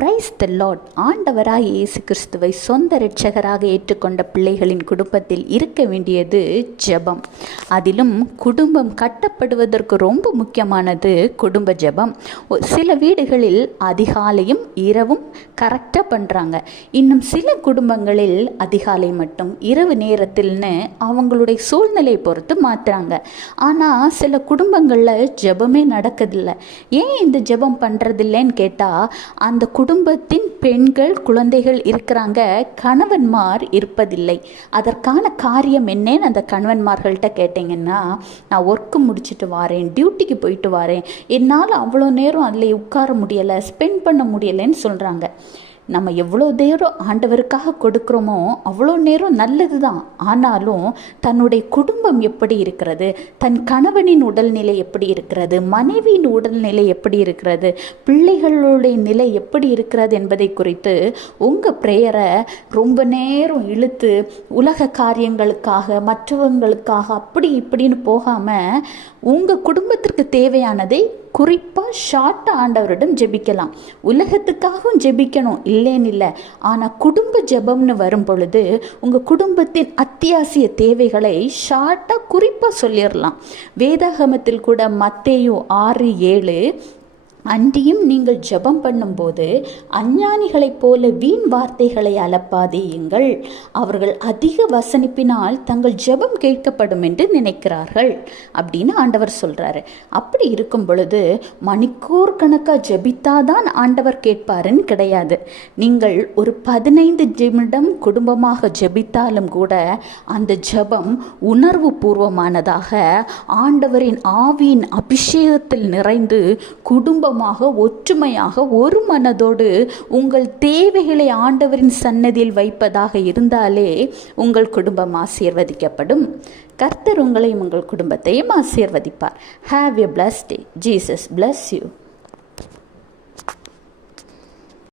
Praise the Lord. ஆண்டவராக இயேசு கிறிஸ்துவை சொந்த இரட்சகராக ஏற்றுக்கொண்ட பிள்ளைகளின் குடும்பத்தில் இருக்க வேண்டியது ஜெபம். அதிலும் குடும்பம் கட்டப்படுவதற்கு ரொம்ப முக்கியமானது குடும்ப ஜெபம். சில வீடுகளில் அதிகாலையும் இரவும் கரெக்டாக பண்ணுறாங்க. இன்னும் சில குடும்பங்களில் அதிகாலை மட்டும் இரவு நேரத்தில்னு அவங்களுடைய சூழ்நிலையை பொறுத்து மாற்றுறாங்க. ஆனால் சில குடும்பங்களில் ஜெபமே நடக்குதில்லை. ஏன் இந்த ஜெபம் பண்ணுறதில்லைன்னு கேட்டால், அந்த குடும்பத்தின் பெண்கள் குழந்தைகள் இருக்கிறாங்க, கணவன்மார் இருப்பதில்லை. அதற்கான காரியம் என்னன்னு அந்த கணவன்மார்கள்ட்ட கேட்டிங்கன்னா, நான் ஒர்க்கு முடிச்சுட்டு வரேன், டியூட்டிக்கு போயிட்டு வரேன், என்னால் அவ்வளோ நேரம் அதில் உட்கார முடியலை, ஸ்பெண்ட் பண்ண முடியலைன்னு சொல்கிறாங்க. நம்ம எவ்வளோ நேரம் ஆண்டவருக்காக கொடுக்குறோமோ அவ்வளோ நேரம் நல்லது தான். ஆனாலும் தன்னுடைய குடும்பம் எப்படி இருக்கிறது, தன் கணவனின் உடல்நிலை எப்படி இருக்கிறது, மனைவியின் உடல்நிலை எப்படி இருக்கிறது, பிள்ளைகளுடைய நிலை எப்படி இருக்கிறது என்பதை குறித்து உங்கள் ப்ரேயரை ரொம்ப நேரம் இழுத்து உலக காரியங்களுக்காக மற்றவங்களுக்காக அப்படி இப்படின்னு போகாமல் உங்கள் குடும்பத்திற்கு தேவையானதை குறிப்பாக ஷார்ட்டாக ஆண்டவரிடம் ஜெபிக்கலாம். உலகத்துக்காகவும் ஜெபிக்கணும் இல்லைன்னு இல்லை. ஆனால் குடும்ப ஜெபம்னு வரும் பொழுது உங்கள் குடும்பத்தின் அத்தியாவசிய தேவைகளை ஷார்ட்டாக குறிப்பாக சொல்லிடலாம். வேதாகமத்தில் கூட மத்தேயு 6:7, அன்றியும் நீங்கள் ஜெபம் பண்ணும்போது அஞ்ஞானிகளைப் போல வீண் வார்த்தைகளை அலப்பாதேயுங்கள், அவர்கள் அதிக வசனிப்பினால் தங்கள் ஜெபம் கேட்கப்படும் என்று நினைக்கிறார்கள் அப்படின்னு ஆண்டவர் சொல்கிறாரு. அப்படி இருக்கும் பொழுது மணிக்கூர் கணக்காக ஜெபித்தாதான் ஆண்டவர் கேட்பாருன்னு கிடையாது. நீங்கள் ஒரு 15 நிமிடம் குடும்பமாக ஜெபித்தாலும் கூட அந்த ஜெபம் உணர்வு பூர்வமானதாக ஆண்டவரின் ஆவியின் அபிஷேகத்தில் நிறைந்து குடும்பமாக ஒற்றுமையாக ஒரு மனதோடு உங்கள் தேவைகளை ஆண்டவரின் சன்னதியில் வைப்பதாக இருந்தாலே உங்கள் குடும்பம் ஆசீர்வதிக்கப்படும். கர்த்தர் உங்களையும் உங்கள் குடும்பத்தையும் ஆசீர்வதிப்பார். Have a blessed day. Jesus bless you.